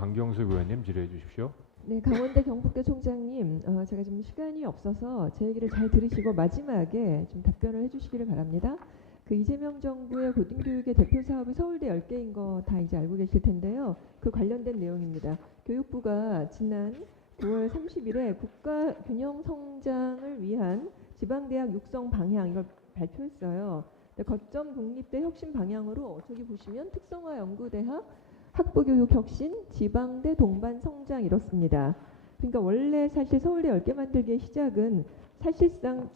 강경석 의원님 질의해 주십시오. 네, 강원대 경북대 총장님, 제가 지금 시간이 없어서 제 얘기를 잘 들으시고 마지막에 좀 답변을 해주시기를 바랍니다. 그 이재명 정부의 고등교육의 대표 사업이 서울대 10개인 거 다 이제 알고 계실 텐데요. 그 관련된 내용입니다. 교육부가 지난 9월 30일에 국가 균형 성장을 위한 지방대학 육성 방향 이걸 발표했어요. 거점 국립대 혁신 방향으로 저기 보시면 특성화 연구대학 학부교육 혁신, 지방대 동반 성장 이렇습니다. 그러니까 원래 사실 서울대 10개 만들기의 시작은 사실상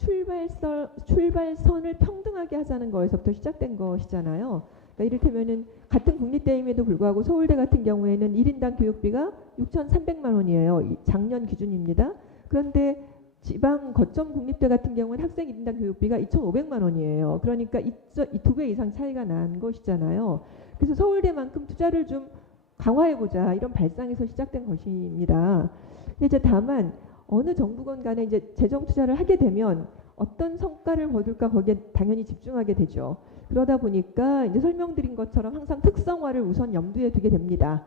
출발선을 평등하게 하자는 거에서부터 시작된 것이잖아요. 그러니까 이를테면은 같은 국립대임에도 불구하고 서울대 같은 경우에는 1인당 교육비가 6,300만 원이에요. 작년 기준입니다. 그런데 지방 거점 국립대 같은 경우는 학생 1인당 교육비가 2,500만 원이에요. 그러니까 이 두 배 이상 차이가 난 것이잖아요. 그래서 서울대만큼 투자를 좀 강화해보자 이런 발상에서 시작된 것입니다. 근데 이제 다만 어느 정부건 간에 이제 재정 투자를 하게 되면 어떤 성과를 거둘까 거기에 당연히 집중하게 되죠. 그러다 보니까 이제 설명드린 것처럼 항상 특성화를 우선 염두에 두게 됩니다.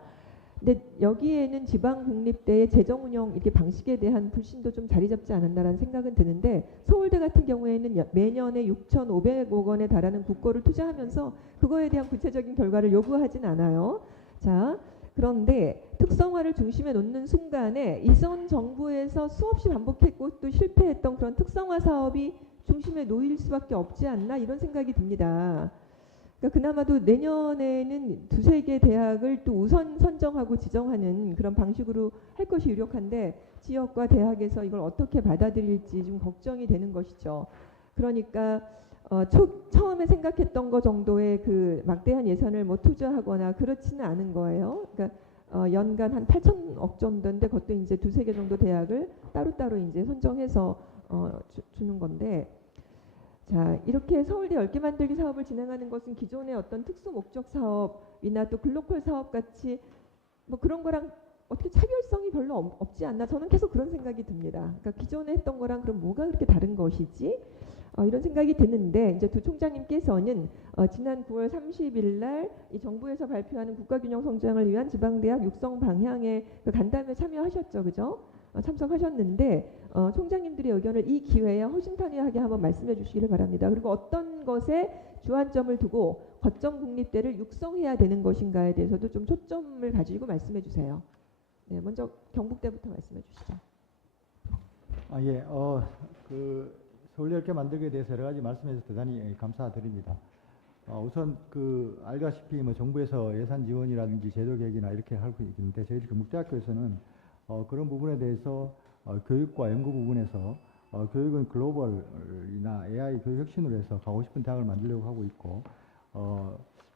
근데 여기에는 지방 국립대의 재정 운영 이렇게 방식에 대한 불신도 좀 자리 잡지 않았나라는 생각은 드는데 서울대 같은 경우에는 매년에 6,500억 원에 달하는 국고를 투자하면서 그거에 대한 구체적인 결과를 요구하진 않아요. 자, 그런데 특성화를 중심에 놓는 순간에 이전 정부에서 수없이 반복했고 또 실패했던 그런 특성화 사업이 중심에 놓일 수밖에 없지 않나 이런 생각이 듭니다. 그러니까 그나마도 내년에는 두세 개 대학을 또 우선 선정하고 지정하는 그런 방식으로 할 것이 유력한데 지역과 대학에서 이걸 어떻게 받아들일지 좀 걱정이 되는 것이죠. 그러니까 처음에 생각했던 거 정도의 그 막대한 예산을 뭐 투자하거나 그렇지는 않은 거예요. 그러니까 연간 한 8천억 정도인데 그것도 이제 두세 개 정도 대학을 따로따로 이제 선정해서 주는 건데 자, 이렇게 서울대 10개 만들기 사업을 진행하는 것은 기존의 어떤 특수 목적 사업이나 또 글로컬 사업 같이 뭐 그런 거랑 어떻게 차별성이 별로 없지 않나 저는 계속 그런 생각이 듭니다. 그러니까 기존에 했던 거랑 그럼 뭐가 그렇게 다른 것이지? 이런 생각이 드는데 이제 두 총장님께서는 지난 9월 30일 날 이 정부에서 발표하는 국가균형 성장을 위한 지방대학 육성 방향에 그 간담회 참여하셨죠, 그죠? 참석하셨는데 총장님들의 의견을 이 기회에 허심탄회하게 한번 말씀해 주시기를 바랍니다. 그리고 어떤 것에 주안점을 두고 거점 국립대를 육성해야 되는 것인가에 대해서도 좀 초점을 가지고 말씀해 주세요. 네, 먼저 경북대부터 말씀해 주시죠. 예, 그 서울대 10개 만들기에 대해서 여러 가지 말씀해 주셔서 대단히 감사드립니다. 우선 그 알다시피 뭐 정부에서 예산 지원이라든지 제도 계획이나 이렇게 하고 있는데 저희 경북대학교에서는 그런 부분에 대해서 교육과 연구 부분에서 교육은 글로벌이나 AI 교육 혁신으로 해서 가고 싶은 대학을 만들려고 하고 있고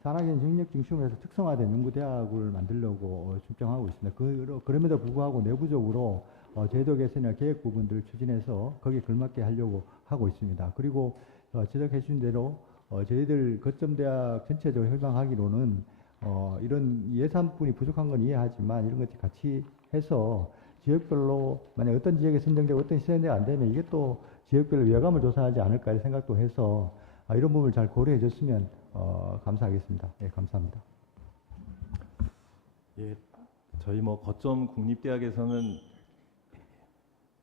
산학연 능력 중심으로 해서 특성화된 연구대학을 만들려고 집중하고 있습니다. 그럼에도 불구하고 내부적으로 제도 개선이나 계획 부분들을 추진해서 거기에 걸맞게 하려고 하고 있습니다. 그리고 지적해 주신 대로 저희들 거점대학 전체적으로 협상하기로는 이런 예산분이 부족한 건 이해하지만 이런 것들 같이 해서 지역별로 만약 어떤 지역에 선정되고 어떤 시선되고 안 되면 이게 또 지역별로 위화감을 조성하지 않을까 생각도 해서 이런 부분을 잘 고려해 줬으면 감사하겠습니다. 예, 감사합니다. 예, 저희 뭐 거점 국립대학에서는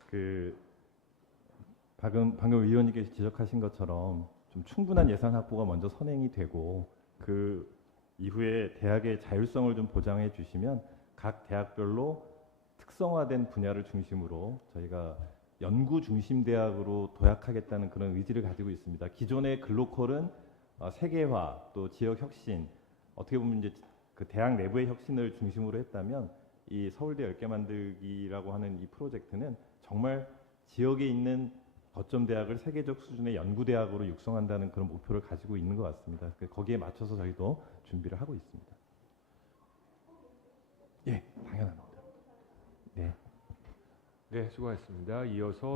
그 방금 의원님께서 지적하신 것처럼 좀 충분한 예산 확보가 먼저 선행이 되고 그 이후에 대학의 자율성을 좀 보장해 주시면 각 대학별로 특성화된 분야를 중심으로 저희가 연구 중심 대학으로 도약하겠다는 그런 의지를 가지고 있습니다. 기존의 글로컬은 세계화 또 지역 혁신 어떻게 보면 이제 그 대학 내부의 혁신을 중심으로 했다면 이 서울대 10개 만들기라고 하는 이 프로젝트는 정말 지역에 있는 거점 대학을 세계적 수준의 연구 대학으로 육성한다는 그런 목표를 가지고 있는 것 같습니다. 거기에 맞춰서 저희도 준비를 하고 있습니다. 예, 당연합니다. 네. 네, 수고하셨습니다. 이어서